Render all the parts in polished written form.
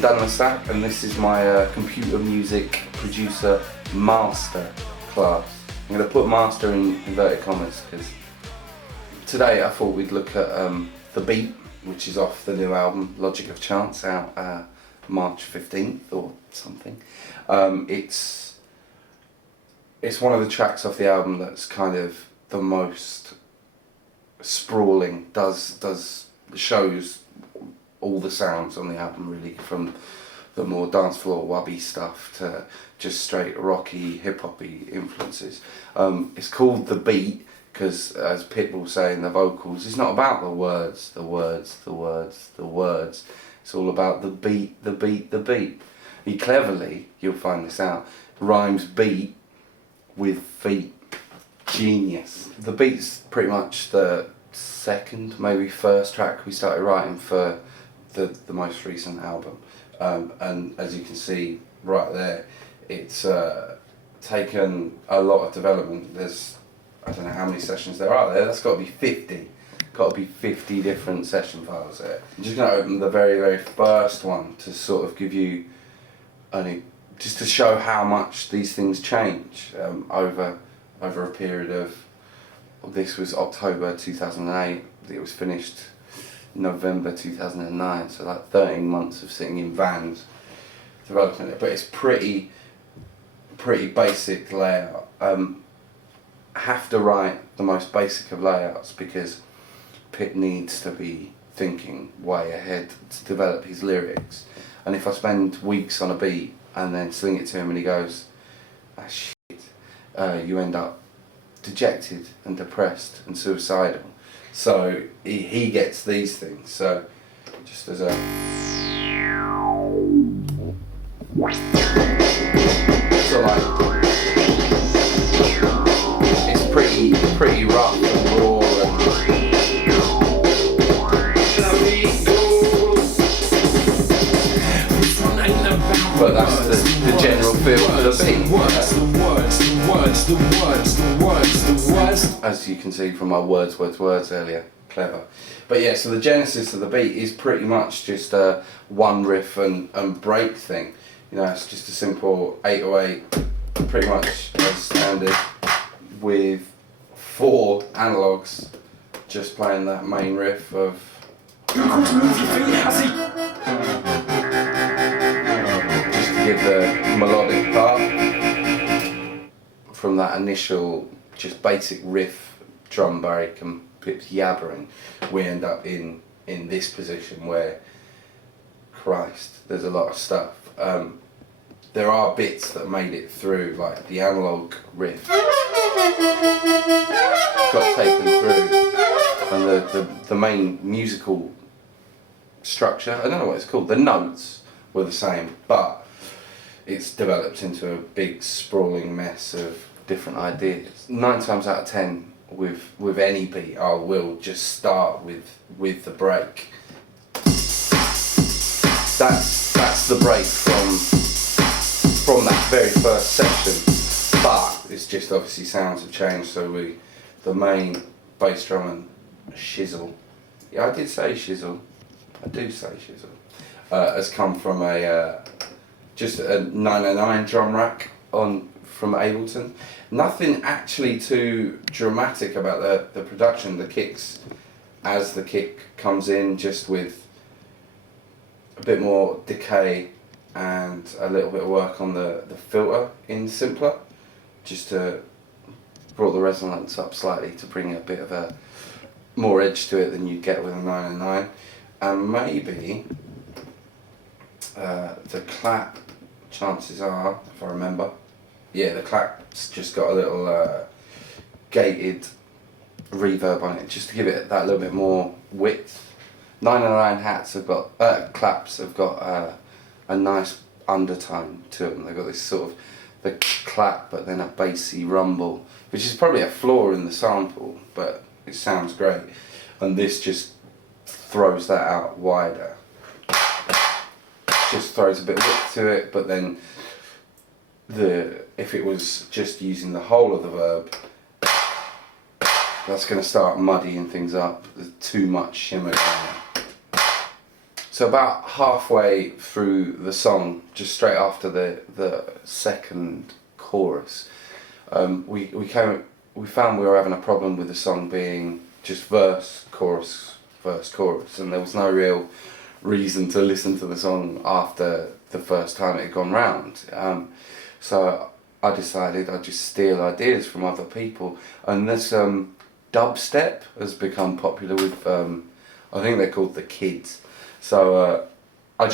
I'm Dan Lasac, and this is my computer music producer masterclass. I'm going to put master in inverted commas because today I thought we'd look at The Beat, which is off the new album Logic of Chance, out March 15th or something. It's one of the tracks off the album that's kind of the most sprawling, shows all the sounds on the album really, from the more dance floor wubby stuff to just straight rocky hip-hoppy influences. It's called The Beat because, as Pitbull say in the vocals, it's not about the words. It's all about the beat, the beat, the beat. He cleverly, you'll find this out, rhymes beat with feet. Genius. The Beat's pretty much the second, maybe first track we started writing for the most recent album, and as you can see right there, it's taken a lot of development. There's, I don't know how many sessions there are there, that's got to be 50. Got to be 50 different session files there. I'm just going to open the very first one to sort of give you just to show how much these things change over a period of, this was October 2008, it was finished November 2009, so like 13 months of sitting in vans developing it. But it's pretty basic layout. Have to write the most basic of layouts because Pitt needs to be thinking way ahead to develop his lyrics, and if I spend weeks on a beat and then sling it to him and he goes, ah shit, you end up dejected and depressed and suicidal. So he gets these things. So just as a so like it's pretty rough and raw but that's the general feel of the beat. The words. As you can see from my words earlier, clever. But yeah, so the genesis of the beat is pretty much just a one riff and break thing. You know, it's just a simple 808, pretty much as standard, with 4 analogues, just playing that main riff of. Give the melodic part from that initial just basic riff, drum break and Pip's yabbering, we end up in this position where, Christ, there's a lot of stuff. There are bits that made it through, like the analog riff got taken through, and the main musical structure, I don't know what it's called, the notes were the same, but it's developed into a big sprawling mess of different ideas. 9 times out of 10 with any beat, I will just start with the break. That's the break from that very first section, but it's just obviously sounds have changed, so the main bass drum and shizzle, yeah, I did say shizzle, I do say shizzle, has come from just a 909 drum rack from Ableton. Nothing actually too dramatic about the production. The kicks, as the kick comes in, just with a bit more decay and a little bit of work on the filter in simpler, just to brought the resonance up slightly to bring a bit of a more edge to it than you get with a 909. And maybe the clap, chances are, if I remember, yeah, the clap's just got a little gated reverb on it, just to give it that little bit more width. 909 hats have got, claps have got a nice undertone to them. They've got this sort of, the clap but then a bassy rumble, which is probably a flaw in the sample, but it sounds great. And this just throws that out wider. Just throws a bit of width to it, but then if it was just using the whole of the verb, that's going to start muddying things up. There's too much shimmer down there. So about halfway through the song, just straight after the second chorus, we found we were having a problem with the song being just verse, chorus, and there was no real reason to listen to the song after the first time it had gone round. So I decided I'd just steal ideas from other people, and this dubstep has become popular with, I think they're called the kids. So I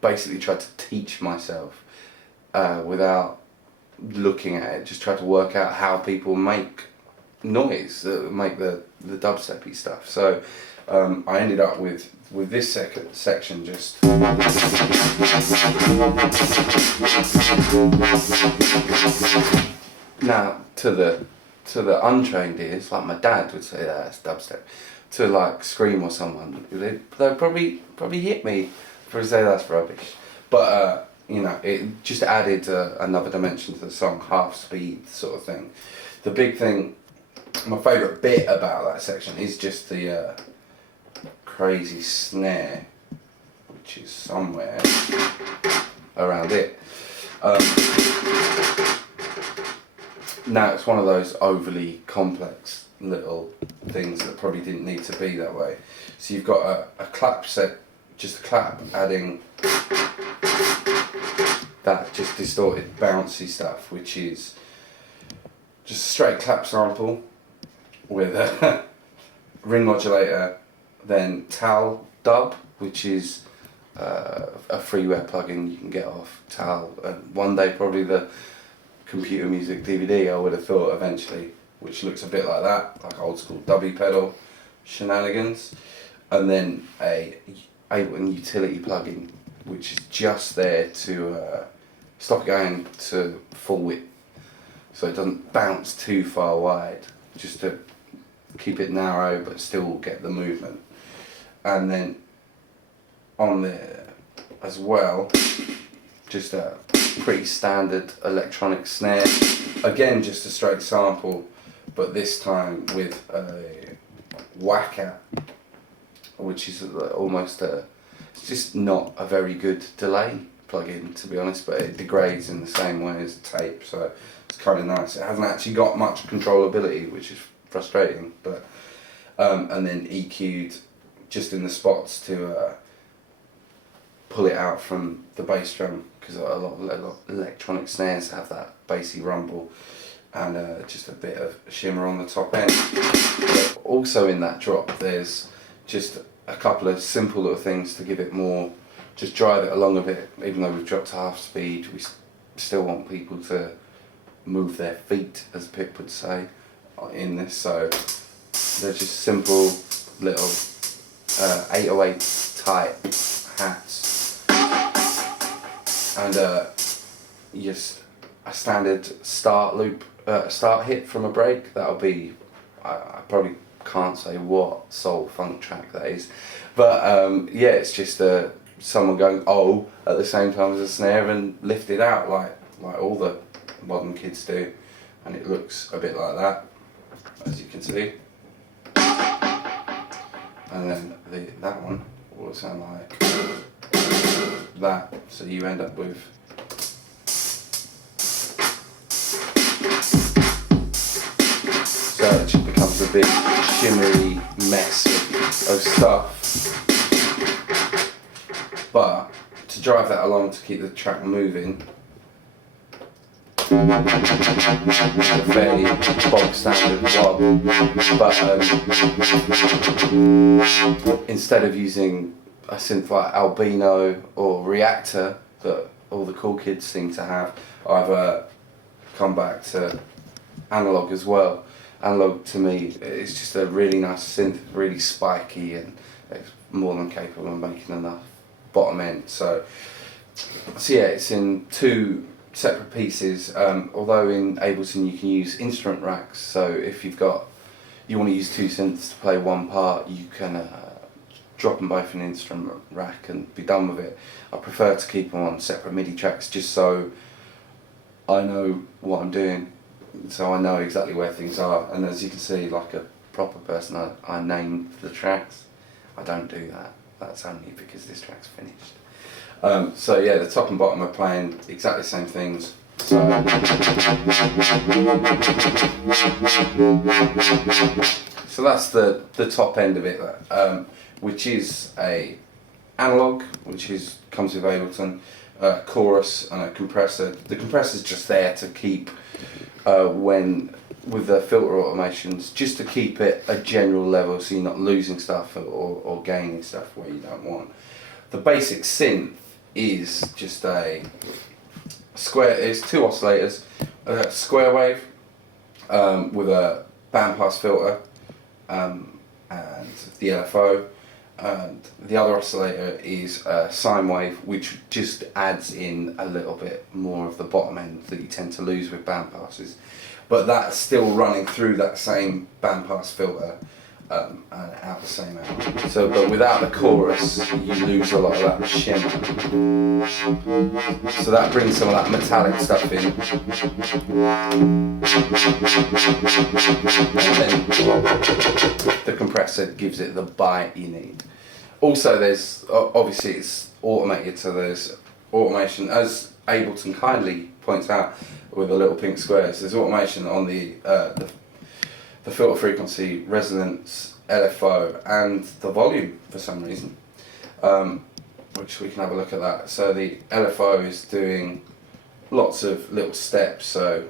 basically tried to teach myself without looking at it, just try to work out how people make noise, make the dubstepy stuff. So I ended up with this section just. Now to the untrained ears, like my dad would say that's dubstep. To like Scream or someone, they'd probably hit me for say that's rubbish. But you know, it just added another dimension to the song, half speed sort of thing. The big thing, my favourite bit about that section is just the crazy snare, which is somewhere around it. Now it's one of those overly complex little things that probably didn't need to be that way. So you've got a clap set, just a clap adding that just distorted bouncy stuff, which is just a straight clap sample with a ring modulator, then Tal Dub, which is a freeware plugin you can get off Tal. One day probably the computer music DVD, I would have thought eventually, which looks a bit like that, like old school dubby pedal shenanigans, and then a Ableton utility plugin, which is just there to stop it going to full width, so it doesn't bounce too far wide, just to keep it narrow but still get the movement. And then on there as well, just a pretty standard electronic snare, again just a straight sample, but this time with a whack-out, which is almost it's just not a very good delay plugin, to be honest, but it degrades in the same way as tape, so it's kind of nice. It hasn't actually got much controllability, which is frustrating, but and then EQ'd just in the spots to pull it out from the bass drum, because a lot of electronic snares have that bassy rumble, and just a bit of shimmer on the top end. But also in that drop there's just a couple of simple little things to give it more, just drive it along a bit. Even though we've dropped to half speed, we still want people to move their feet, as Pip would say, in this. So they're just simple little 808 type hats, and just a standard start loop, start hit from a break. That'll be, I probably can't say what soul funk track that is, but yeah, it's just someone going oh at the same time as a snare and lift it out like all the modern kids do, and it looks a bit like that, as you can see. And then that one will sound like that, so you end up with so it just becomes a big shimmery mess of stuff. But to drive that along to keep the track moving, a fairly bog standard wob, but instead of using a synth like Albino or Reactor that all the cool kids seem to have, I've come back to analog as well. Analog to me is just a really nice synth, really spiky, and it's more than capable of making enough bottom end. So yeah, it's in two separate pieces, although in Ableton you can use instrument racks, so if you want to use two synths to play one part, you can drop them both in an instrument rack and be done with it. I prefer to keep them on separate MIDI tracks, just so I know what I'm doing, so I know exactly where things are. And as you can see, like a proper person, I name the tracks. I don't do that. that's only because this track's finished. So yeah, the top and bottom are playing exactly the same things. So that's the top end of it, which is a analog, which comes with Ableton, chorus and a compressor. The compressor's just there to keep with the filter automations, just to keep it a general level so you're not losing stuff or gaining stuff where you don't want. The basic synth is just a square. It's two oscillators, a square wave with a bandpass filter and the LFO, and the other oscillator is a sine wave, which just adds in a little bit more of the bottom end that you tend to lose with bandpasses, but that's still running through that same bandpass filter and out the same out. So, but without the chorus, you lose a lot of that shimmer. So that brings some of that metallic stuff in. And then the compressor gives it the bite you need. Also, there's obviously it's automated, so there's automation, as Ableton kindly points out with the little pink squares. There's automation on the filter frequency, resonance, LFO, and the volume for some reason, which we can have a look at that. So the LFO is doing lots of little steps, so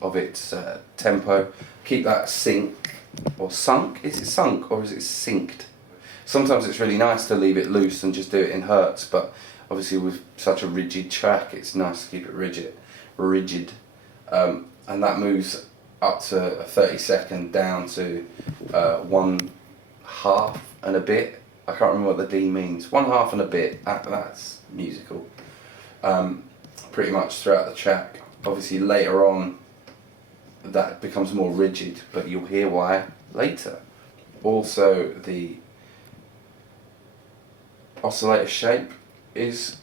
of its tempo. Keep that sync or sunk. Is it sunk or is it synced? Sometimes it's really nice to leave it loose and just do it in hertz, but obviously with such a rigid track, it's nice to keep it rigid, and that moves up to a 30-second down to 1/2 and a bit. I can't remember what the D means. 1/2 and a bit. That's musical. Pretty much throughout the track. Obviously later on, that becomes more rigid, but you'll hear why later. Also, the oscillator shape is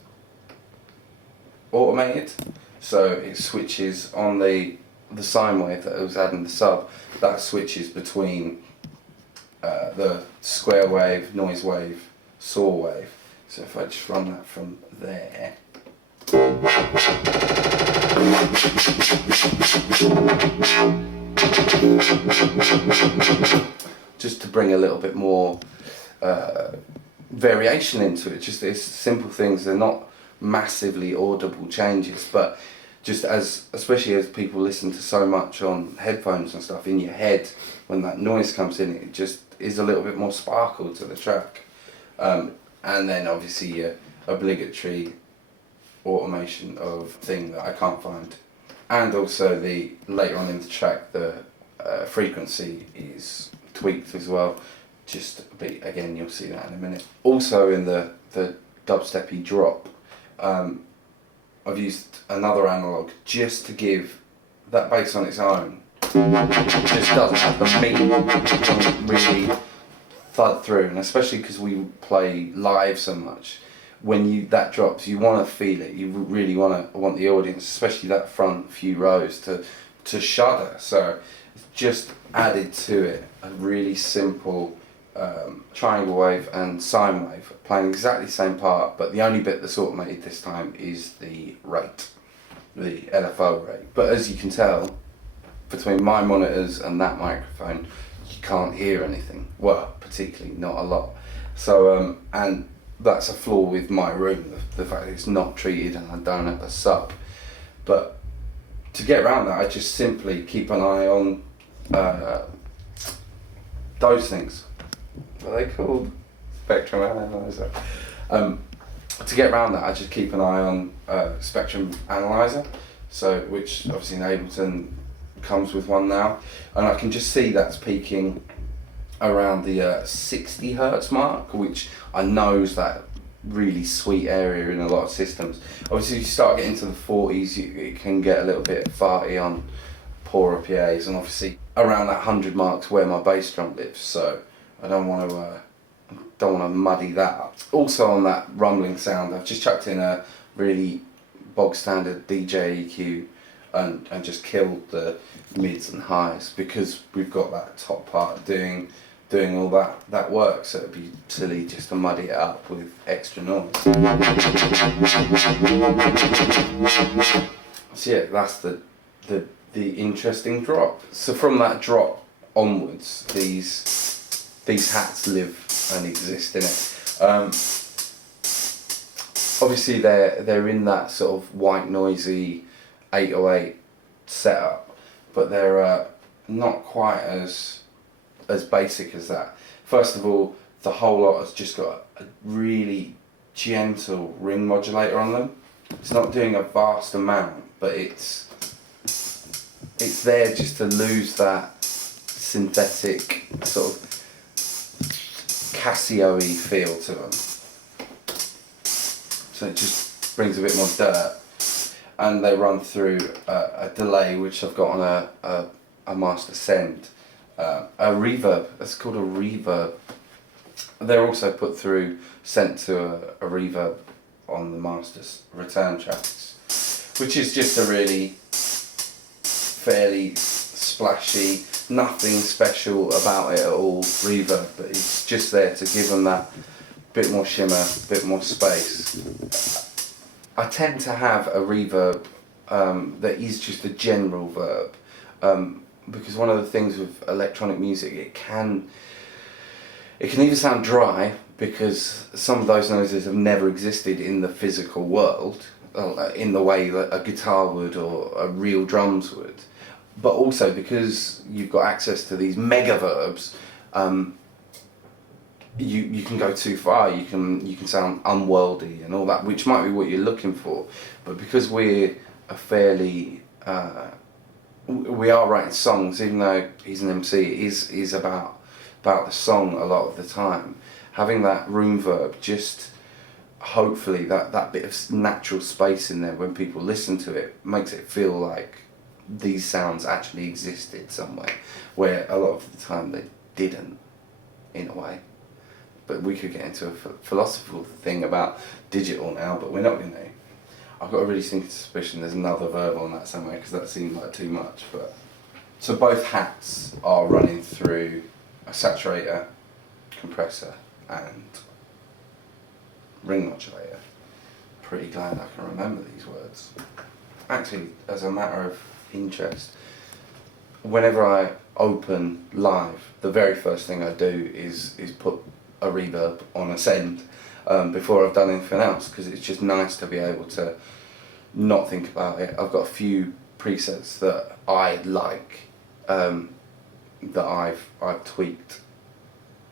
automated, so it switches on the sine wave that I was adding the sub. That switches between the square wave, noise wave, saw wave. So if I just run that from there. Just to bring a little bit more variation into it. Just these simple things. They're not massively audible changes, but just especially as people listen to so much on headphones and stuff, in your head, when that noise comes in, it just is a little bit more sparkle to the track. And then obviously your obligatory automation of thing that I can't find. And also later on in the track, the frequency is tweaked as well. Just a bit, again, you'll see that in a minute. Also in the dubsteppy drop, I've used another analog just to give that bass on its own. It just doesn't have the meat, it doesn't really thud through, and especially because we play live so much, when that drops, you want to feel it. You really want the audience, especially that front few rows, to shudder. So it's just added to it a really simple triangle wave and sine wave playing exactly the same part, but the only bit that's automated this time is the rate, the LFO rate. But as you can tell, between my monitors and that microphone, you can't hear anything. Well, particularly not a lot. So and that's a flaw with my room, the fact that it's not treated and I don't have a sub. But to get around that, I just simply keep an eye on those things. What are they called? Spectrum analyzer. To get around that, I just keep an eye on spectrum analyzer, so which obviously in Ableton comes with one now, and I can just see that's peaking around the 60 hertz mark, which I know is that really sweet area in a lot of systems. Obviously, if you start getting to the 40s, it can get a little bit farty on poorer PAs, and obviously around that 100 mark's where my bass drum lives. So I don't want to muddy that up. Also on that rumbling sound, I've just chucked in a really bog standard DJ EQ and just killed the mids and highs, because we've got that top part doing doing all that work, so it'd be silly just to muddy it up with extra noise. So yeah, that's the interesting drop. So from that drop onwards, these hats live and exist in it. Obviously they're in that sort of white noisy 808 setup, but they're not quite as basic as that. First of all, the whole lot has just got a really gentle ring modulator on them. It's not doing a vast amount, but it's there just to lose that synthetic sort of Casio-y feel to them. So it just brings a bit more dirt, and they run through a delay which I've got on a master send, a reverb. It's called a reverb. They're also put through, sent to a reverb on the master's return tracks, which is just a really fairly splashy, nothing special about it at all reverb, but it's just there to give them that bit more shimmer, bit more space. I tend to have a reverb that is just a general verb, because one of the things with electronic music, it can either sound dry because some of those noises have never existed in the physical world in the way that a guitar would or a real drums would, but also because you've got access to these mega verbs, you can go too far. You can sound unworldly and all that, which might be what you're looking for, but because we're a fairly we are writing songs, even though he's an MC, it is about the song a lot of the time. Having that room verb, just hopefully that bit of natural space in there when people listen to it, makes it feel like these sounds actually existed somewhere, where a lot of the time they didn't, in a way. But we could get into a philosophical thing about digital now, but we're not going to. I've got a really sneaky suspicion there's another verb on that somewhere, because that seemed like too much. But so both hats are running through a saturator, compressor and ring modulator. Pretty glad I can remember these words. Actually, as a matter of interest, whenever I open live, the very first thing I do is put a reverb on a send before I've done anything else, because it's just nice to be able to not think about it. I've got a few presets that I like, that I've tweaked,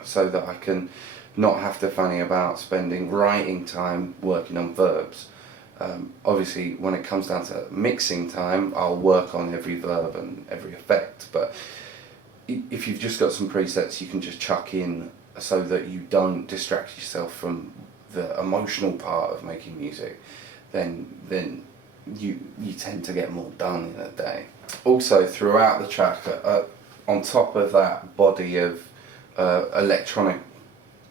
so that I can not have to fanny about spending writing time working on verbs. Obviously when it comes down to mixing time, I'll work on every verb and every effect, but if you've just got some presets you can just chuck in so that you don't distract yourself from the emotional part of making music, then you tend to get more done in a day. Also throughout the track, on top of that body of electronic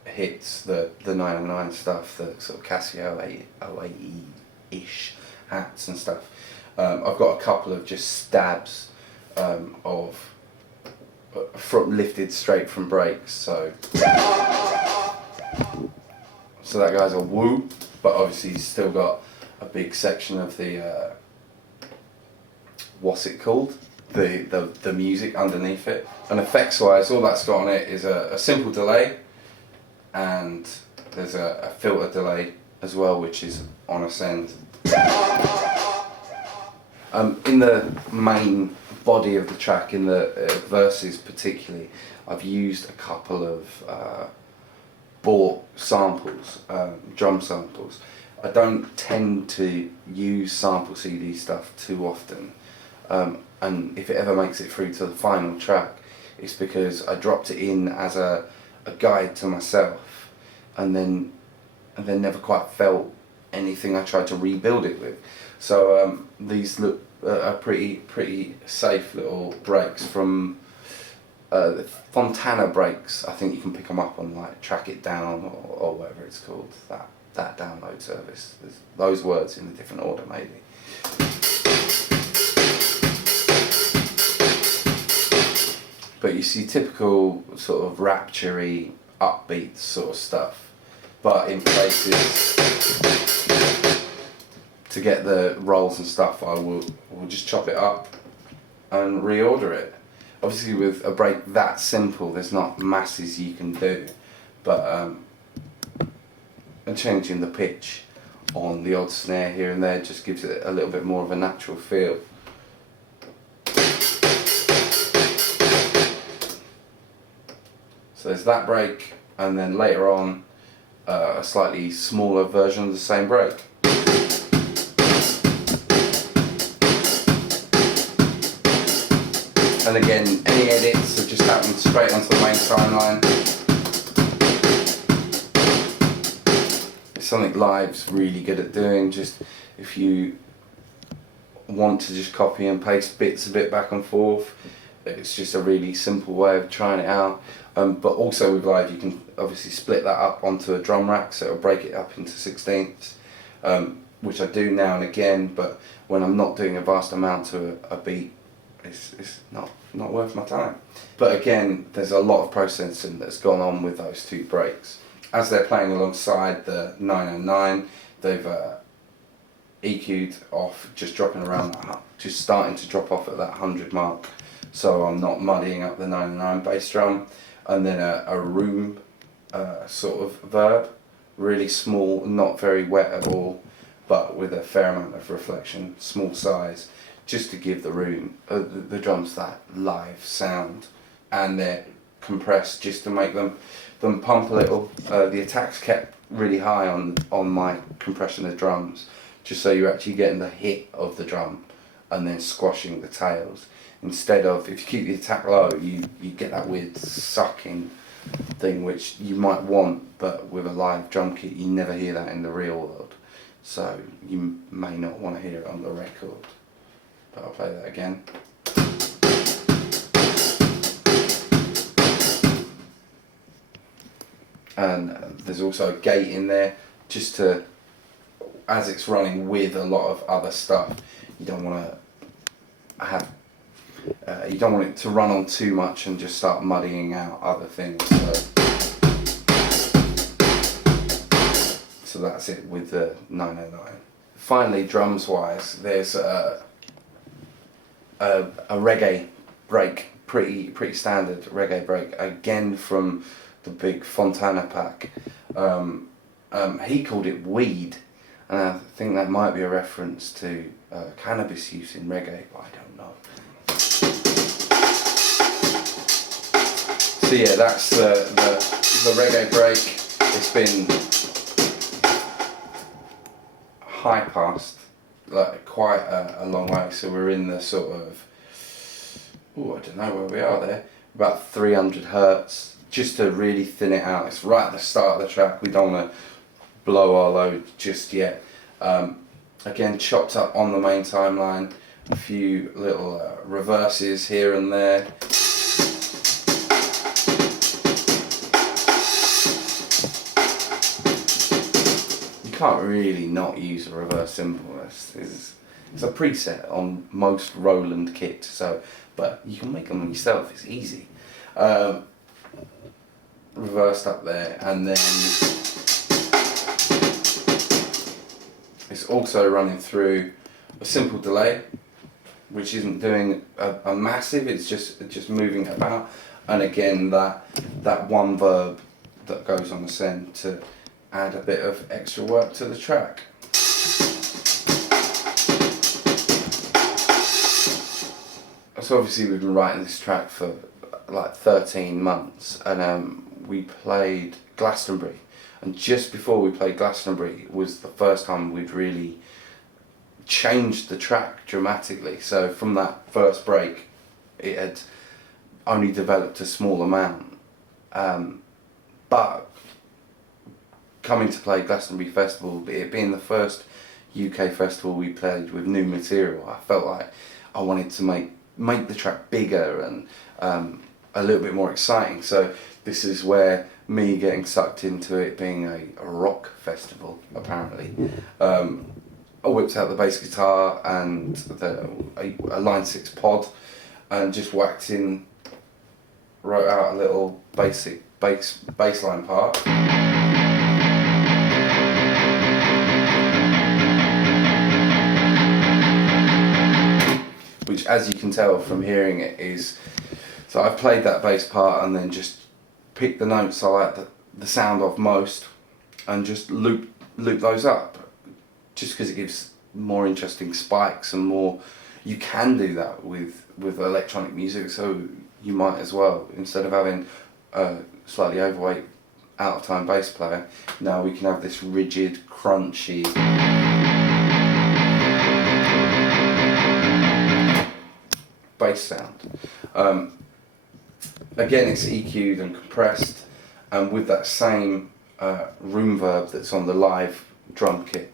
hits, the 909 stuff, the sort of Casio 808-ish hats and stuff, I've got a couple of just stabs of lifted straight from breaks, so that guy's a whoop, but obviously he's still got a big section of the what's it called, the music underneath it. And effects wise, all that's got on it is a simple delay, and there's a filter delay as well, which is on a send. In the main body of the track, in the verses particularly, I've used a couple of bought samples, drum samples. I don't tend to use sample CD stuff too often, and if it ever makes it through to the final track, it's because I dropped it in as a guide to myself, and then never quite felt anything I tried to rebuild it with. So these look are pretty safe little breaks from Fontana breaks. I think you can pick them up on like Track It Down or whatever it's called, that download service. There's those words in a different order maybe. But you see typical sort of rapture-y, upbeat sort of stuff. But in places, to get the rolls and stuff, we'll just chop it up and reorder it. Obviously with a break that simple, there's not masses you can do, but and changing the pitch on the odd snare here and there just gives it a little bit more of a natural feel. So there's that break, and then later on a slightly smaller version of the same break. And again, any edits have just happened straight onto the main timeline. It's something Live's really good at doing. Just if you want to just copy and paste bits a bit back and forth, it's just a really simple way of trying it out. But also with Live, you can obviously split that up onto a drum rack, so it'll break it up into 16ths, which I do now and again. But when I'm not doing a vast amount to a beat, it's not worth my time. But again, there's a lot of processing that's gone on with those two breaks. As they're playing alongside the 909, they've EQ'd off, just dropping around that, just starting to drop off at that 100 mark, so I'm not muddying up the 909 bass drum. And then a room sort of verb, really small, not very wet at all, but with a fair amount of reflection, small size, just to give the room, the drums that live sound. And they're compressed just to make them pump a little. The attacks kept really high on my compression of drums, just so you're actually getting the hit of the drum and then squashing the tails. Instead of, if you keep the attack low, you get that weird sucking thing which you might want, but with a live drum kit you never hear that in the real world. So you may not want to hear it on the record. But I'll play that again. And there's also a gate in there, just to, as it's running with a lot of other stuff, you don't want to have, you don't want it to run on too much and just start muddying out other things. So that's it with the 909. Finally, drums wise, there's a reggae break, pretty standard reggae break, again from the big Fontana pack. He called it weed, and I think that might be a reference to cannabis use in reggae, but I don't know. So yeah, that's the reggae break. It's been high passed, like quite a long way, so we're in the sort of, I don't know where we are there, about 300 hertz, just to really thin it out. It's right at the start of the track, we don't want to blow our load just yet. Again, chopped up on the main timeline, a few little reverses here and there. You can't really not use a reverse cymbal. It's a preset on most Roland kits, so, but you can make them yourself, it's easy. Reversed up there, and then it's also running through a simple delay, which isn't doing a massive, it's just moving it about, and again that one verb that goes on the send to add a bit of extra work to the track. So obviously we've been writing this track for like 13 months, and we played Glastonbury, and just before we played Glastonbury was the first time we'd really changed the track dramatically. So from that first break it had only developed a small amount, but coming to play Glastonbury Festival, it being the first UK festival we played with new material, I felt like I wanted to make the track bigger and a little bit more exciting. So this is where me getting sucked into it being a rock festival, apparently. I whipped out the bass guitar and a Line 6 pod and just whacked in wrote out a little basic bass line part. Which, as you can tell from hearing it, is, so I've played that bass part and then just picked the notes I like the sound of most and just loop those up, just because it gives more interesting spikes and more. You can do that with electronic music, so you might as well, instead of having a slightly overweight out of time bass player, now we can have this rigid, crunchy bass sound. Again, it's EQ'd and compressed, and with that same room verb that's on the live drum kit,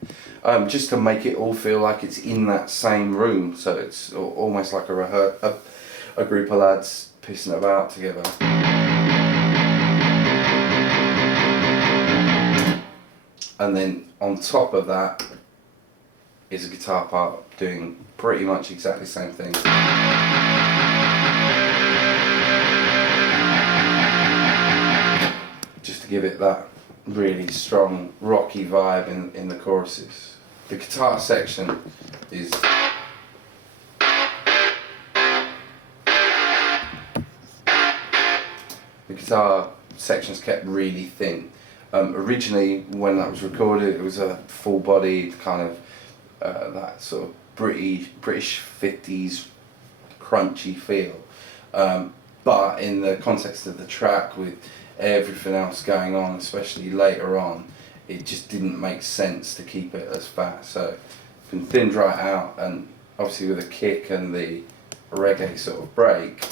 just to make it all feel like it's in that same room, so it's almost like a group of lads pissing about together. And then on top of that is a guitar part doing pretty much exactly the same thing. Just to give it that really strong rocky vibe in the choruses. The guitar section is kept really thin. Originally, when that was recorded, it was a full-bodied kind of that sort of British 50s crunchy feel. But in the context of the track, with everything else going on, especially later on, it just didn't make sense to keep it as fat. So it's been thinned right out, and obviously with a kick and the reggae sort of break,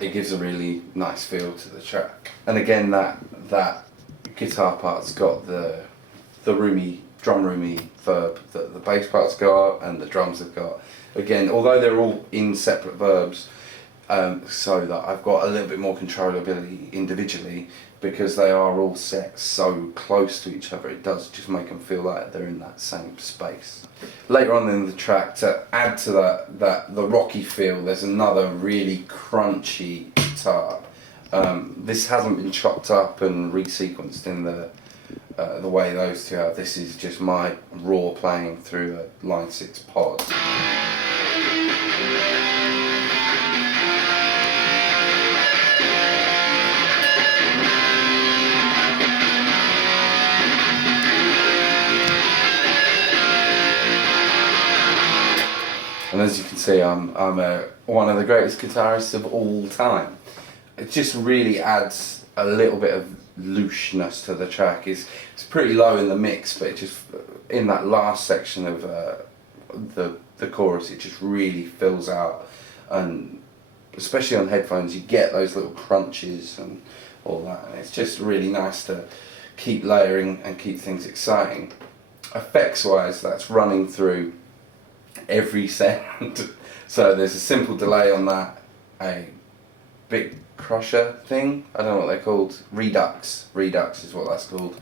it gives a really nice feel to the track. And again, that guitar part's got the drum roomy verb that the bass part's got and the drums have got. Again, although they're all in separate verbs, so that I've got a little bit more controllability individually, because they are all set so close to each other, it does just make them feel like they're in that same space. Later on in the track, to add to that the rocky feel, there's another really crunchy guitar. This hasn't been chopped up and resequenced in the way those two have. This is just my raw playing through a Line 6 pod. And as you can see, I'm one of the greatest guitarists of all time. It just really adds a little bit of looseness to the track. It's pretty low in the mix, but it just, in that last section of the chorus, it just really fills out. And especially on headphones, you get those little crunches and all that. And it's just really nice to keep layering and keep things exciting. Effects wise, that's running through every sound. So there's a simple delay on that, a bit crusher thing, I don't know what they're called, redux is what that's called,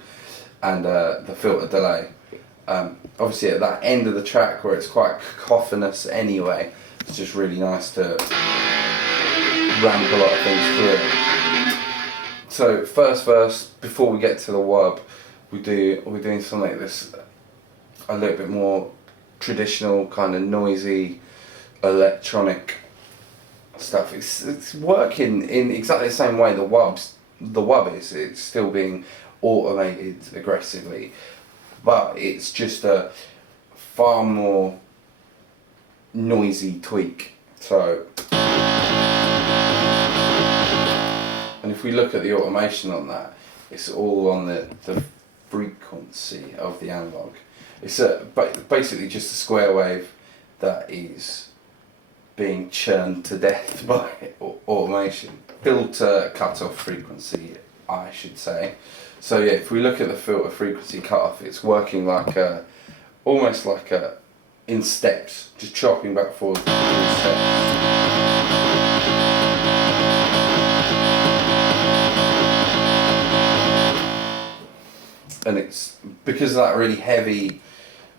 and the filter delay. Obviously at that end of the track where it's quite cacophonous anyway, it's just really nice to ramp a lot of things through it. So first verse, before we get to the wub, we're doing something like this, a little bit more traditional, kind of noisy, electronic stuff. It's working in exactly the same way the wub is. It's still being automated aggressively, but it's just a far more noisy tweak. So, and if we look at the automation on that, it's all on the frequency of the analog. It's basically just a square wave that is being churned to death by automation. Filter cutoff frequency, I should say. So yeah, if we look at the filter frequency cutoff, it's working like almost like in steps, just chopping back forward in steps. And it's because of that really heavy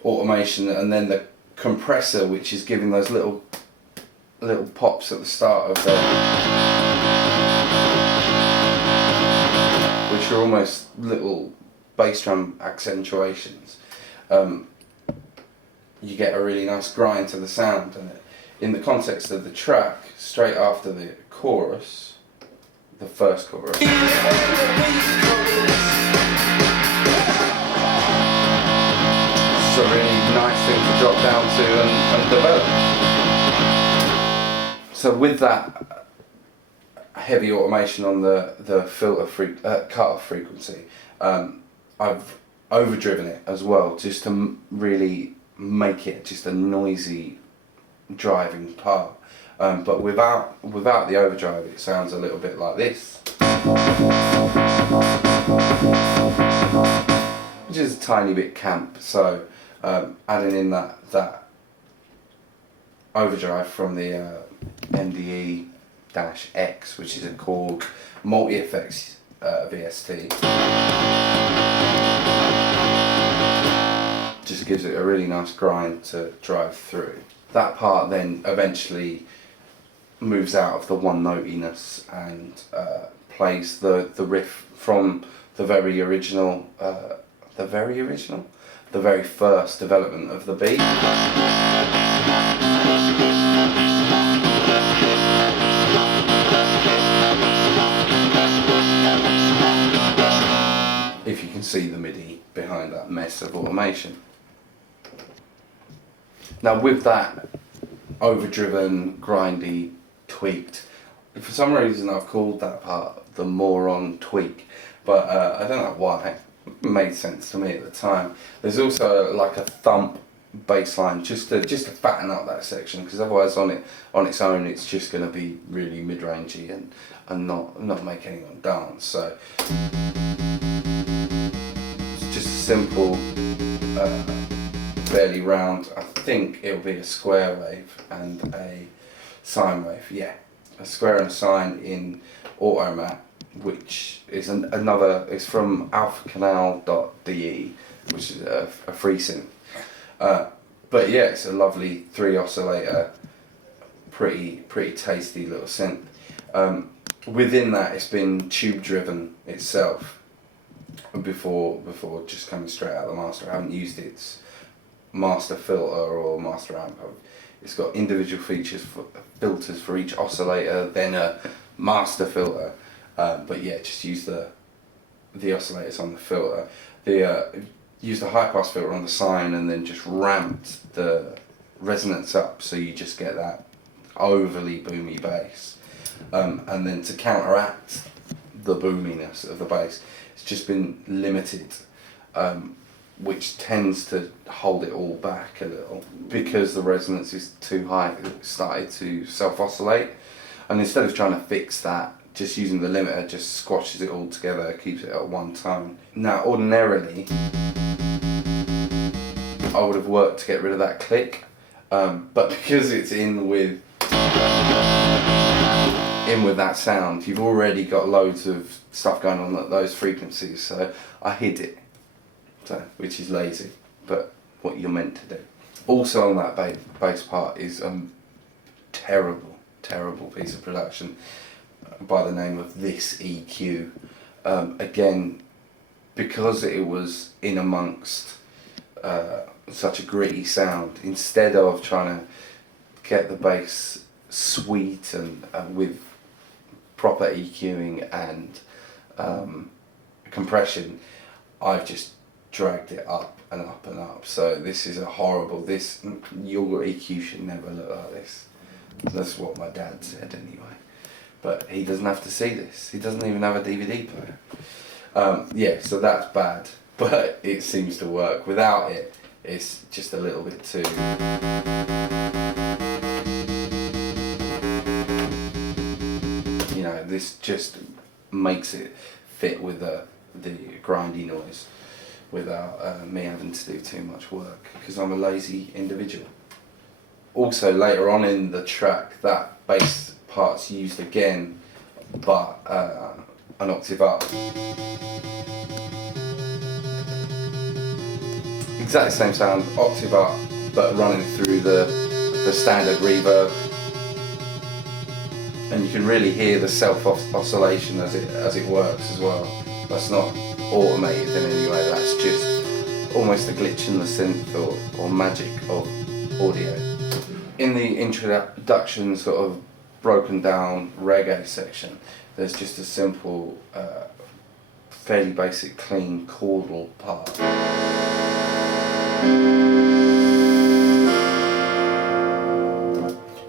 automation, and then the compressor, which is giving those little pops at the start of the, which are almost little bass drum accentuations. You get a really nice grind to the sound, and in the context of the track, straight after the chorus, the first chorus, it's a really nice thing to drop down to and develop. So with that heavy automation on the filter cut-off frequency, I've overdriven it as well, just to really make it just a noisy driving part. But without the overdrive, it sounds a little bit like this, which is a tiny bit camp. So adding in that overdrive from the MDE-X, which is a Korg multi-effects VST, just gives it a really nice grind to drive through. That part then eventually moves out of the one-notiness and plays the riff from the very first development of the beat. If you can see the MIDI behind that mess of automation. Now with that overdriven, grindy, tweaked, for some reason I've called that part the moron tweak, but I don't know why. It made sense to me at the time. There's also like a thump bass line just to fatten up that section, because otherwise on its own it's just going to be really mid-rangey and not make anyone dance. So it's just a simple fairly round, I think it'll be a square wave and a sine wave, yeah. A square and a sine in Automat, which is it's from alphacanal.de, which is a free synth. But yeah, it's a lovely 3 oscillator, pretty tasty little synth. Within that, it's been tube driven itself before just coming straight out of the master. I haven't used its master filter or master amp. It's got individual filters for each oscillator, then a master filter. But yeah, just use the oscillators on the filter. Use the high pass filter on the sine, and then just ramped the resonance up, so you just get that overly boomy bass. And then to counteract the boominess of the bass, it's just been limited, which tends to hold it all back a little, because the resonance is too high. It started to self-oscillate, and instead of trying to fix that, just using the limiter just squashes it all together, keeps it at one tone. Now ordinarily I would have worked to get rid of that click, but because it's in with that sound, you've already got loads of stuff going on at those frequencies, so I hid it. So, which is lazy, but what you're meant to do. Also on that bass part is a terrible piece of production by the name of This EQ. Again, because it was in amongst such a gritty sound, instead of trying to get the bass sweet and with proper EQing and compression, I've just dragged it up and up and up. So this is your EQ should never look like this. That's what my dad said anyway. But he doesn't have to see this. He doesn't even have a DVD player. Yeah, so that's bad, but it seems to work. Without it, it's just a little bit too... You know, this just makes it fit with the grindy noise without me having to do too much work, because I'm a lazy individual. Also later on in the track, that bass part's used again, but an octave up. exactly the same sound, octave up, but running through the standard reverb. And you can really hear the self-oscillation as it works as well. That's not automated in any way, that's just almost a glitch in the synth or magic of audio. In the introduction sort of broken down reggae section, there's just a simple, fairly basic clean chordal part.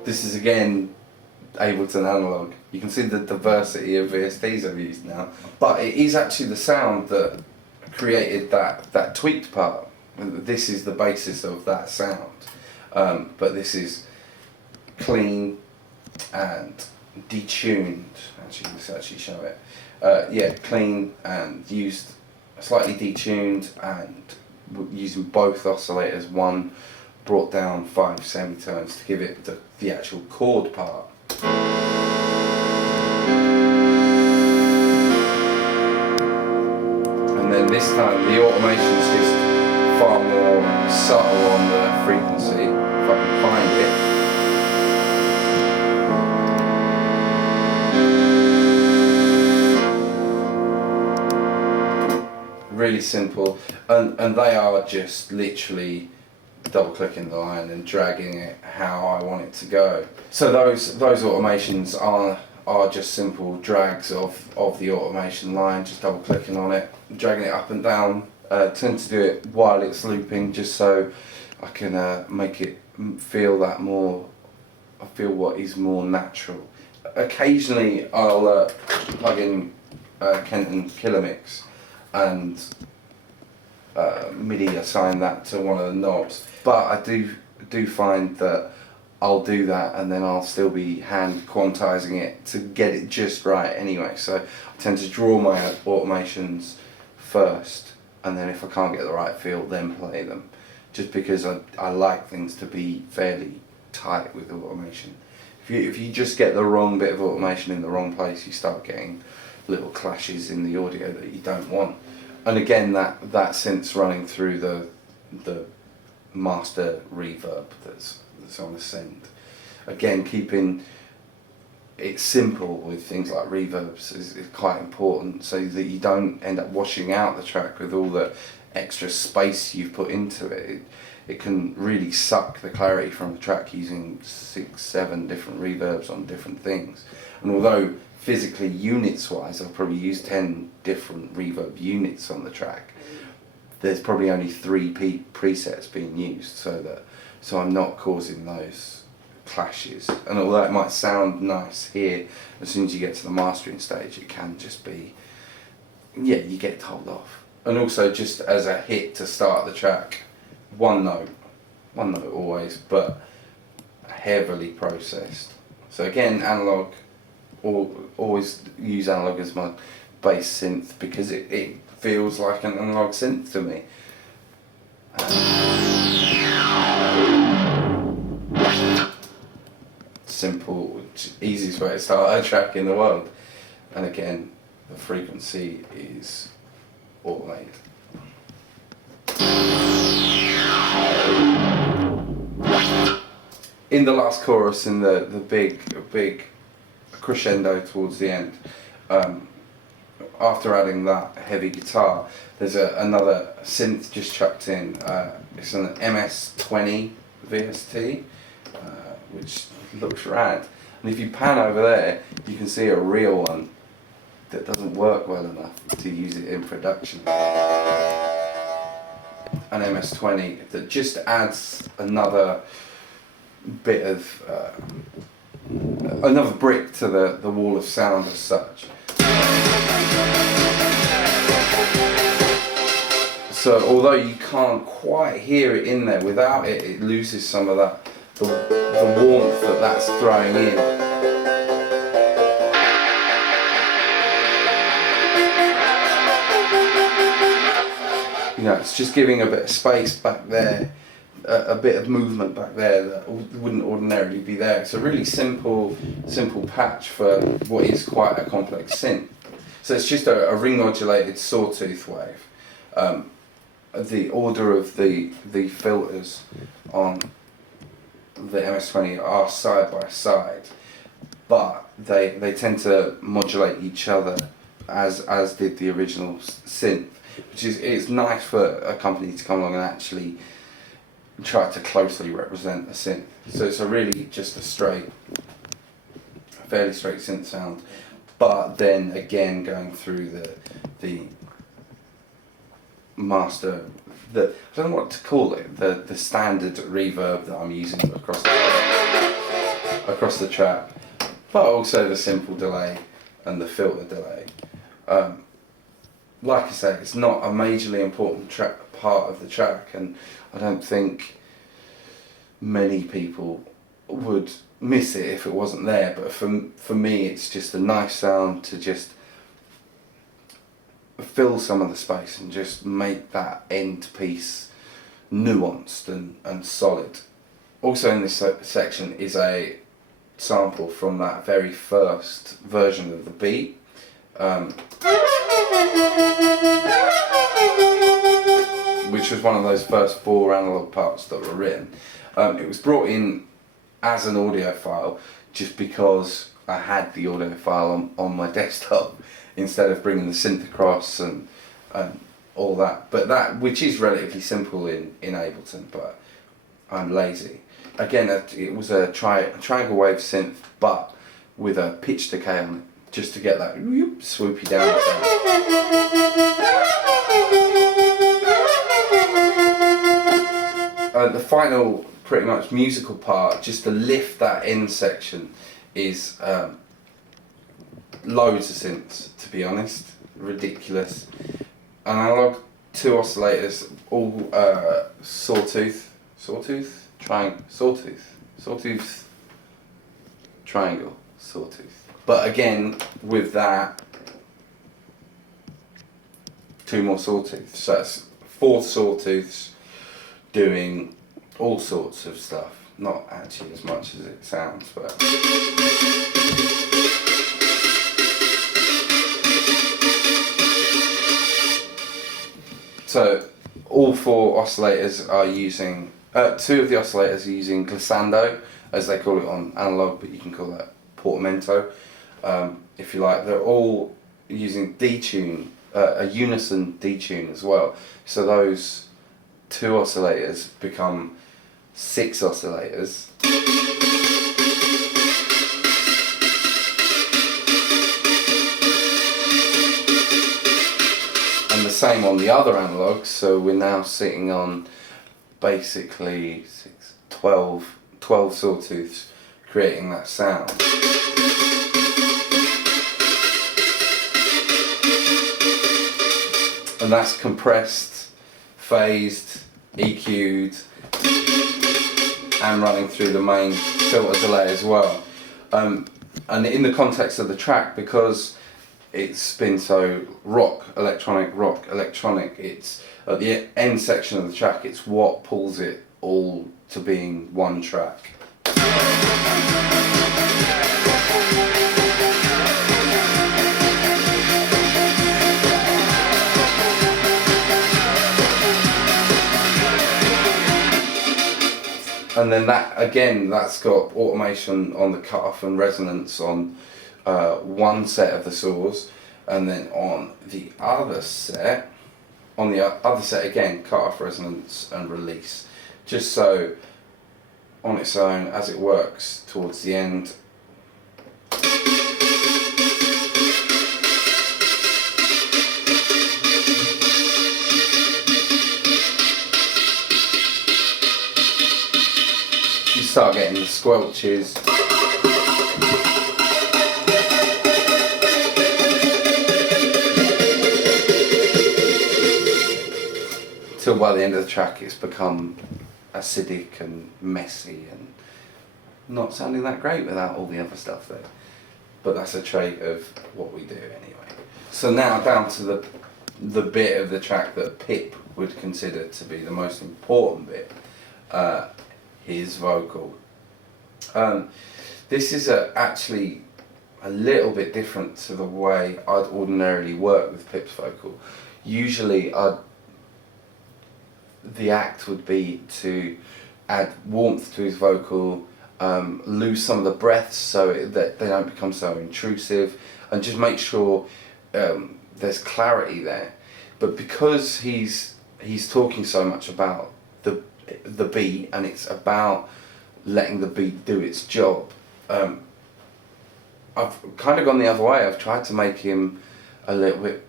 This is again Ableton analog. You can see the diversity of VSTs I've used now, but it is actually the sound that created that tweaked part. This is the basis of that sound, but this is clean and detuned. Actually, let's actually show it. Yeah, clean and used, slightly detuned, and using both oscillators. One brought down 5 semitones to give it the actual chord part. And then this time the automation's just far more subtle on the frequency, if I can find it. Really simple, and they are just literally double clicking the line and dragging it how I want it to go. So those automations are just simple drags of the automation line, just double clicking on it, dragging it up and down. Tend to do it while it's looping, just so I can make it feel that more. I feel what is more natural. Occasionally I'll plug in Kenton Killer Mix and MIDI assign that to one of the knobs, but I do find that I'll do that and then I'll still be hand quantizing it to get it just right anyway. So I tend to draw my automations first, and then if I can't get the right feel, then play them, just because I like things to be fairly tight with automation. If you just get the wrong bit of automation in the wrong place, you start getting little clashes in the audio that you don't want. And again, that synth's running through the master reverb that's on the synth. Again, keeping it simple with things like reverbs is quite important, so that you don't end up washing out the track with all the extra space you've put into it. It can really suck the clarity from the track using 6-7 different reverbs on different things. And although physically, units wise, I've probably used 10 different reverb units on the track, there's probably only 3 presets being used, so I'm not causing those clashes. And although it might sound nice here, as soon as you get to the mastering stage, it can just be, yeah, you get told off. And also, just as a hit to start the track, one note always, but heavily processed. So again, analog, always use analog as my bass synth, because it feels like an analog synth to me. Simple, easiest way to start a track in the world. And again, the frequency is automated. In the last chorus, in the big crescendo towards the end, after adding that heavy guitar, there's another synth just chucked in. It's an MS-20 VST, which looks rad. And if you pan over there, you can see a real one that doesn't work well enough to use it in production. An MS-20 that just adds another bit of another brick to the wall of sound as such. So although you can't quite hear it in there, without it, it loses some of that the warmth that's throwing in. You know, it's just giving a bit of space back there, a bit of movement back there that wouldn't ordinarily be there. It's a really simple patch for what is quite a complex synth. So it's just a ring modulated sawtooth wave. the order of the filters on the MS-20 are side by side, but they tend to modulate each other as did the original synth, which is, it's nice for a company to come along and actually try to closely represent a synth. So it's a really just a fairly straight synth sound, but then again going through the master, I don't know what to call it, the standard reverb that I'm using across the track, but also the simple delay and the filter delay. Like I say, it's not a majorly important part of the track, and I don't think many people would miss it if it wasn't there, but for me it's just a nice sound to just fill some of the space and just make that end piece nuanced and solid. Also in this section is a sample from that very first version of the beat, which was one of those first 4 analog parts that were written. It was brought in as an audio file just because I had the audio file on my desktop instead of bringing the synth across and all that. But that, which is relatively simple in Ableton, but I'm lazy. Again, it was a triangle wave synth, but with a pitch decay on it, just to get that swoopy down sound. The final pretty much musical part, just to lift that end section, is loads of synths, to be honest. Ridiculous. Analog, 2 oscillators, all sawtooth, triangle, sawtooth. But again, with that, 2 more sawtooths. So that's 4 sawtooths doing all sorts of stuff. Not actually as much as it sounds, but so all 4 oscillators are using 2 of the oscillators are using glissando, as they call it on analog, but you can call that portamento if you like. They're all using detune, a unison detune as well. So those 2 oscillators become 6 oscillators. And the same on the other analogs, so we're now sitting on basically 12 sawtooths creating that sound. And that's compressed, phased, EQ'd, and running through the main filter delay as well. And in the context of the track, because it's been so rock, electronic, it's at the end section of the track, it's what pulls it all to being one track. And then that, again, that's got automation on the cutoff and resonance on one set of the saws, and then on the other set, again, cutoff, resonance and release. Just so on its own, as it works towards the end, you start getting the squelches. Till by the end of the track it's become acidic and messy and not sounding that great without all the other stuff there. But that's a trait of what we do anyway. So now down to the bit of the track that Pip would consider to be the most important bit. His vocal. This is actually a little bit different to the way I'd ordinarily work with Pip's vocal. Usually I'd the act would be to add warmth to his vocal, lose some of the breaths so that they don't become so intrusive, and just make sure there's clarity there. But because he's talking so much about the beat, and it's about letting the beat do its job, I've kind of gone the other way. I've tried to make him a little bit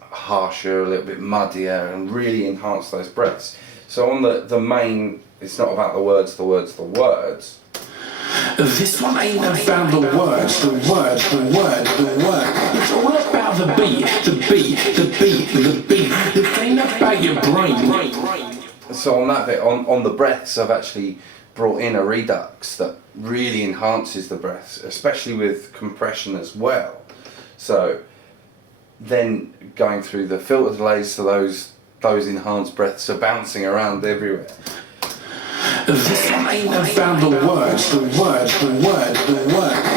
harsher, a little bit muddier, and really enhance those breaths. So on the main, it's not about the words. This one ain't about the words. It's all about the beat. It ain't about your brain. So on that bit, on the breaths, I've actually brought in a redux that really enhances the breaths, especially with compression as well. So then going through the filter delays, so those enhanced breaths are bouncing around everywhere. This one ain't about the words.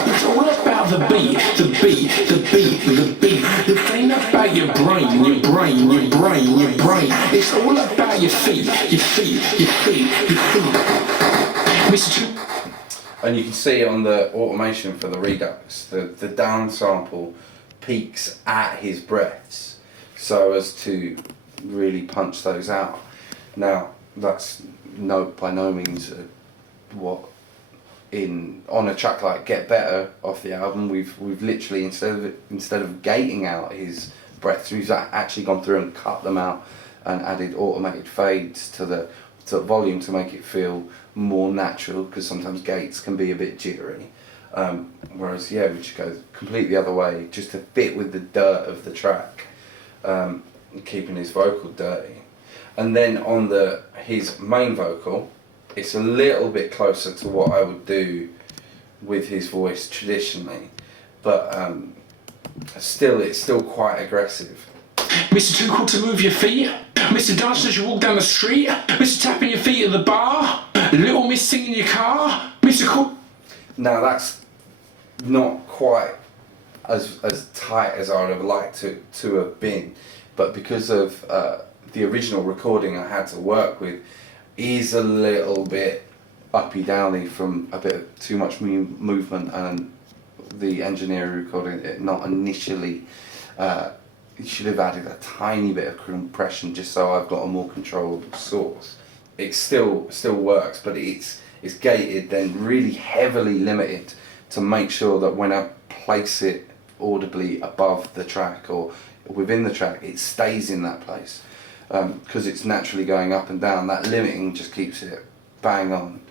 It's all about the beat. It ain't about your brain. It's all about your feet. Mr. And you can see on the automation for the redux, the down sample peaks at his breaths, so as to really punch those out. Now that's by no means what on a track like Get Better off the album we've literally instead of gating out his breaths, we've actually gone through and cut them out and added automated fades to the volume to make it feel more natural, because sometimes gates can be a bit jittery. Whereas we just go completely the other way, just to fit with the dirt of the track, keeping his vocal dirty. And then on his main vocal, it's a little bit closer to what I would do with his voice traditionally, but it's still quite aggressive. Mr. Too Cool to Move Your Feet, Mr. Dancing as you walk down the street, Mr. Tapping your feet at the bar, Little Miss singing your car, Mr. Cool. Now that's not quite as tight as I would have liked to have been, but because of the original recording I had to work with is a little bit uppy downy from a bit of too much movement, and the engineer recording it not initially should have added a tiny bit of compression just so I've got a more controllable source. It still works, but it's gated, then really heavily limited to make sure that when I place it audibly above the track or within the track, it stays in that place. Because it's naturally going up and down, that limiting just keeps it bang on.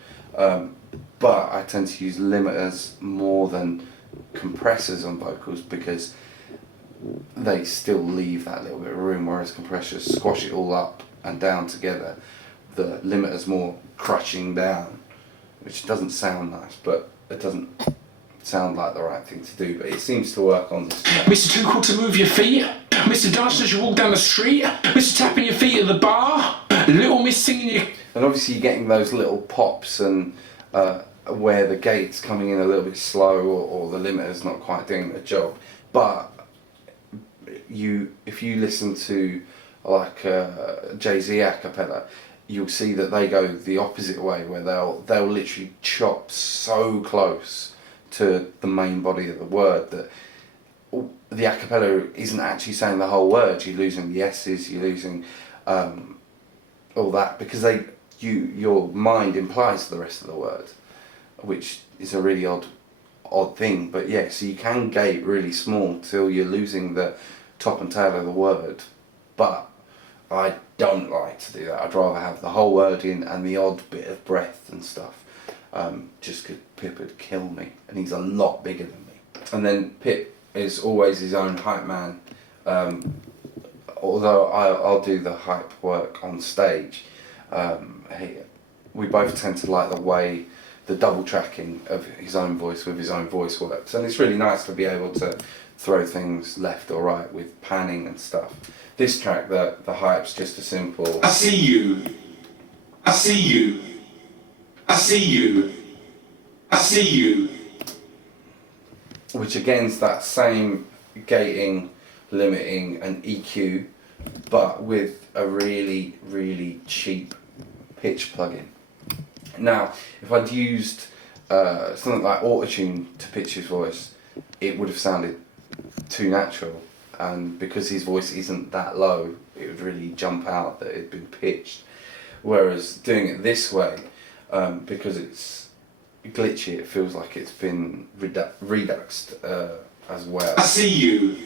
But I tend to use limiters more than compressors on vocals, because they still leave that little bit of room, whereas compressors squash it all up and down together. The limiter's more crushing down, which doesn't sound nice, but it doesn't sound like the right thing to do, but it seems to work on this track. Mr. Too Cool to Move Your Feet, Mr. Dancing as you walk down the street, Mr. Tapping your feet at the bar, Little Miss singing your... And obviously you're getting those little pops and where the gate's coming in a little bit slow, or the limiter's not quite doing the job. But if you listen to like Jay-Z a cappella, you'll see that they go the opposite way, where they'll literally chop so close to the main body of the word that the a cappella isn't actually saying the whole word. You're losing the S's, you're losing all that, because your mind implies the rest of the word, which is a really odd thing. But yeah, so you can gate really small till you're losing the top and tail of the word, but I don't like to do that. I'd rather have the whole word in and the odd bit of breath and stuff, just because Pip would kill me, and he's a lot bigger than me. And then Pip is always his own hype man, although I'll do the hype work on stage. We both tend to like the way the double tracking of his own voice with his own voice works, and it's really nice to be able to throw things left or right with panning and stuff. This track, the hype's just a simple I see you, I see you, I see you, I see you, which again is that same gating, limiting and EQ but with a really, really cheap pitch plugin. Now, if I'd used something like Autotune to pitch his voice, it would have sounded too natural, and because his voice isn't that low, it would really jump out that it had been pitched. Whereas doing it this way, because it's glitchy, it feels like it's been reduxed as well. I see you.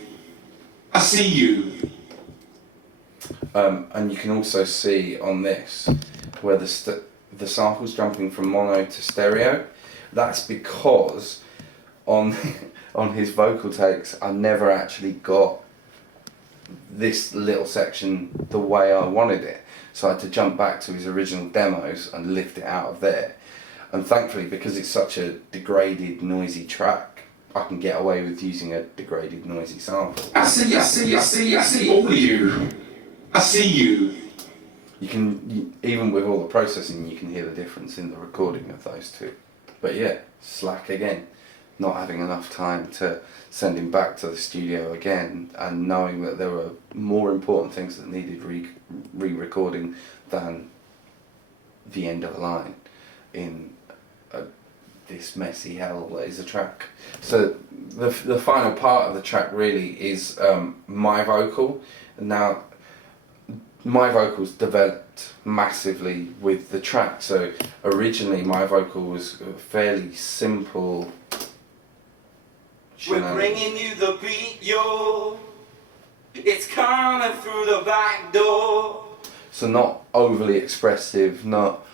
I see you. And you can also see on this where the sample's jumping from mono to stereo. That's because on on his vocal takes, I never actually got this little section the way I wanted it. So I had to jump back to his original demos and lift it out of there. And thankfully, because it's such a degraded, noisy track, I can get away with using a degraded, noisy sample. I see all of you. I see you. Even with all the processing, you can hear the difference in the recording of those two. But yeah, slack again. Not having enough time to send him back to the studio again, and knowing that there were more important things that needed re-recording than the end of the line in this messy hell that is a track. So the final part of the track really is my vocal. Now, my vocals developed massively with the track. So originally my vocal was fairly simple. We're bringing you the beat, yo. It's coming through the back door. So not overly expressive, not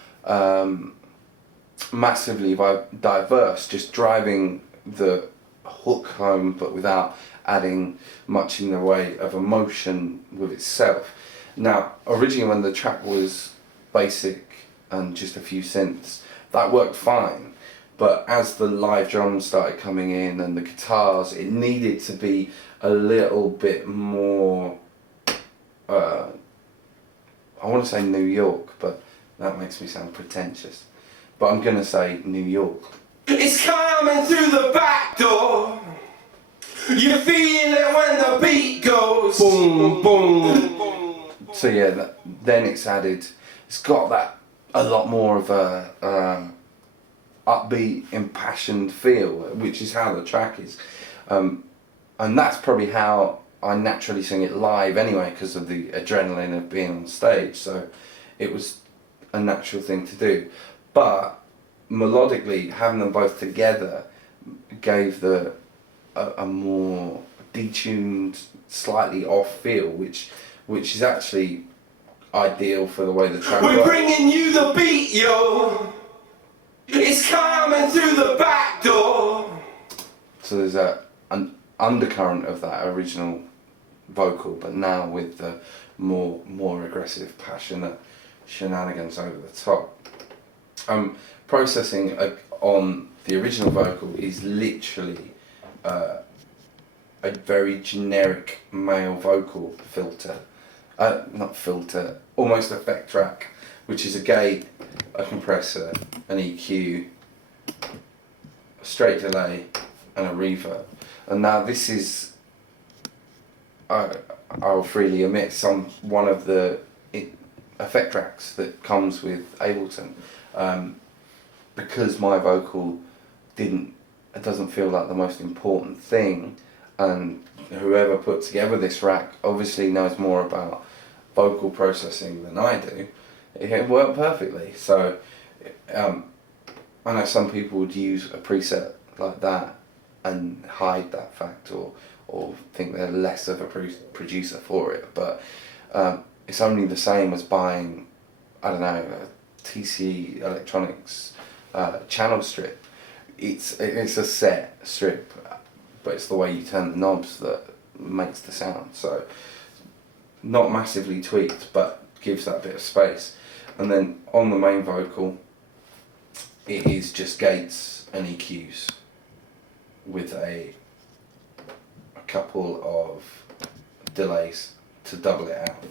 massively diverse, just driving the hook home, but without adding much in the way of emotion with itself. Now, originally when the track was basic and just a few synths, that worked fine. But as the live drums started coming in and the guitars, it needed to be a little bit more, I want to say New York, but that makes me sound pretentious. But I'm going to say New York. It's coming through the back door. You feel it when the beat goes. Boom, boom. So yeah, then it's got that a lot more of a upbeat, impassioned feel, which is how the track is. And that's probably how I naturally sing it live anyway, because of the adrenaline of being on stage. So it was a natural thing to do. But melodically, having them both together gave a more detuned, slightly off feel, which is actually ideal for the way the track works. We're bringing you the beat, yo. It's coming through the back door. So there's an undercurrent of that original vocal, but now with the more aggressive, passionate shenanigans over the top. Processing on the original vocal is literally a very generic male vocal filter. Not filter, almost effect track, which is a gate, a compressor, an EQ, a straight delay, and a reverb. And now this is, I'll freely admit, one of the effect tracks that comes with Ableton, because my vocal doesn't feel like the most important thing, and whoever put together this rack obviously knows more about vocal processing than I do. It worked perfectly. So I know some people would use a preset like that and hide that fact, or think they're less of a producer for it, but it's only the same as buying, I don't know, a TC Electronics channel strip. It's a set strip, but it's the way you turn the knobs that makes the sound. So not massively tweaked, but gives that bit of space. And then on the main vocal, it is just gates and EQs with a couple of delays to double it out.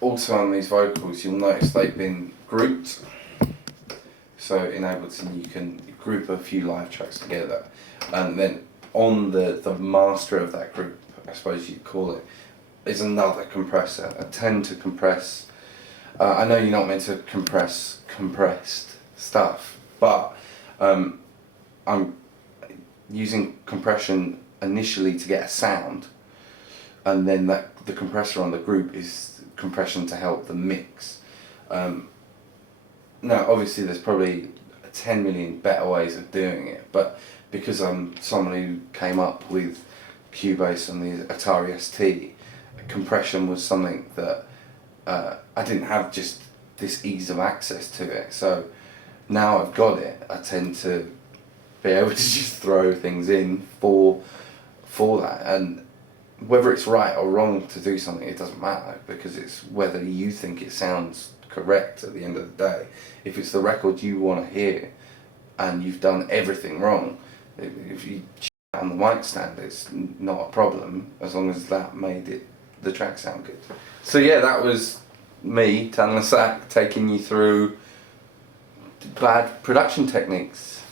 Also on these vocals, you'll notice they've been grouped. So in Ableton you can group a few live tracks together, and then on the master of that group, I suppose you'd call it, is another compressor. I tend to compress. I know you're not meant to compress compressed stuff, but I'm using compression initially to get a sound, and then the compressor on the group is compression to help the mix. Now, obviously, there's probably 10 million better ways of doing it, but because I'm someone who came up with Cubase and the Atari ST, compression was something that I didn't have just this ease of access to it. So now I've got it, I tend to be able to just throw things in for that, and whether it's right or wrong to do something, it doesn't matter, because it's whether you think it sounds correct at the end of the day. If it's the record you want to hear and you've done everything wrong, if you on the mic stand, it's not a problem as long as that made the track sound good. So yeah, that was me, Tan Lasak, taking you through bad production techniques.